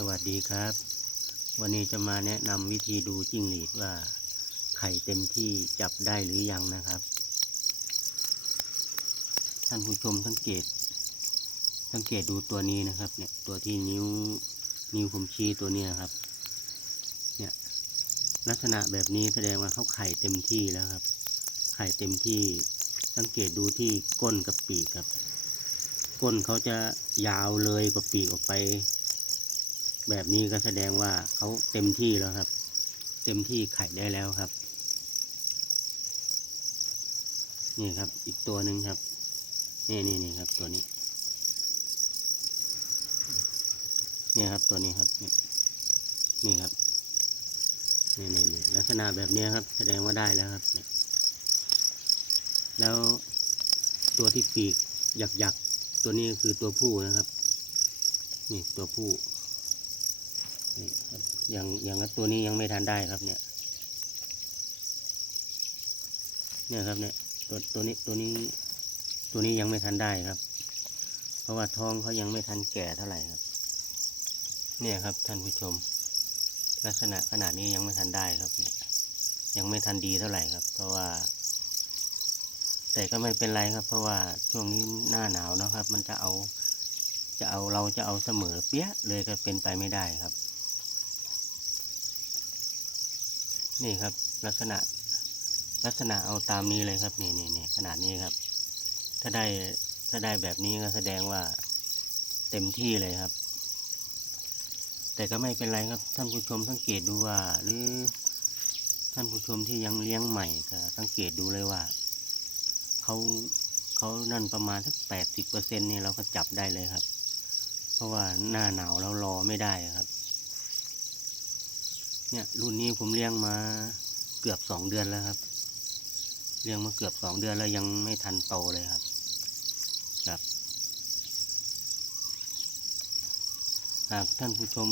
สวัสดีครับ วันนี้จะมาแนะนำวิธีดูจิ้งหรีดว่า ไข่เต็มที่จับได้หรือยังนะครับ ท่านผู้ชมสังเกต สังเกตดูตัวนี้นะครับ เนี่ยตัวที่นิ้วนิ้วผมชี้ตัวนี้ครับ เนี่ยลักษณะแบบนี้แสดงว่าเขาไข่เต็มที่แล้วครับ ไข่เต็มที่สังเกตดูที่ก้นกับปีกครับ ก้นเขาจะยาวเลยกว่าปีกออกไป แบบนี้ก็แสดงว่าเขาเต็มที่แล้วครับ เต็มที่ไข่ได้แล้วครับ นี่ครับ อีกตัวหนึ่งครับ นี่นี่นี่ครับ ตัวนี้นี่ครับตัวนี้ครับ นี่ครับนี่นี่นี่ลักษณะแบบนี้ครับ แสดงว่าได้แล้วครับเนี่ยแล้วตัวที่ปีกหยักหยักๆตัวนี้คือตัวผู้นะครับ นี่ตัวผู้ นี่ครับอย่างอย่างตัวนี้ยังไม่ทันได้ครับเนี่ย เนี่ยครับเนี่ยตัวตัวนี้ตัวนี้ตัวนี้ยังไม่ทันได้ครับ เพราะว่าท้องเขายังไม่ทันแก่เท่าไหร่ครับ เนี่ยครับท่านผู้ชม ลักษณะขนาดนี้ยังไม่ทันได้ครับเนี่ย ยังไม่ทันดีเท่าไหร่ครับ เพราะว่า แต่ก็ไม่เป็นไรครับ เพราะว่าช่วงนี้หน้าหนาวนะครับ มันจะเอาจะเอาเราจะเอาเสมอเปี้ยเลยก็เป็นไปไม่ได้ครับ นี่ครับลักษณะลักษณะเอาตามนี้เลยครับ นี่นี่นี่ขนาดนี้ครับ ถ้าได้ถ้าได้แบบนี้ก็แสดงว่าเต็มที่เลยครับ แต่ก็ไม่เป็นไรครับท่านผู้ชมสังเกตดูว่า หรือท่านผู้ชมที่ยังเลี้ยงใหม่ก็สังเกตดูเลยว่าเขาเขานั่นประมาณสักแปดสิบเปอร์เซ็นต์เนี่ยเราก็จับได้เลยครับ เพราะว่าหน้าหนาวแล้วรอไม่ได้ครับ เนี่ย รุ่นนี้ผมเลี้ยงมาเกือบสองเดือนแล้วครับ เลี้ยงมาเกือบสองเดือนแล้วยังไม่ทันโตเลยครับ ครับ หากท่านผู้ชม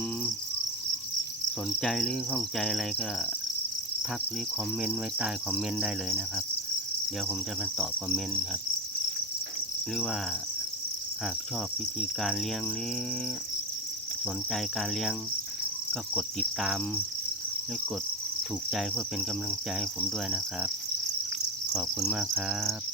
สนใจหรือข้องใจอะไรก็ทักหรือคอมเมนต์ไว้ใต้คอมเมนต์ได้เลยนะครับ เดี๋ยวผมจะมาตอบคอมเมนต์ครับ หรือว่าหากชอบวิธีการเลี้ยงหรือสนใจการเลี้ยงก็กดติดตาม และกดถูกใจเพื่อเป็นกำลังใจให้ผมด้วยนะครับ ขอบคุณมากครับ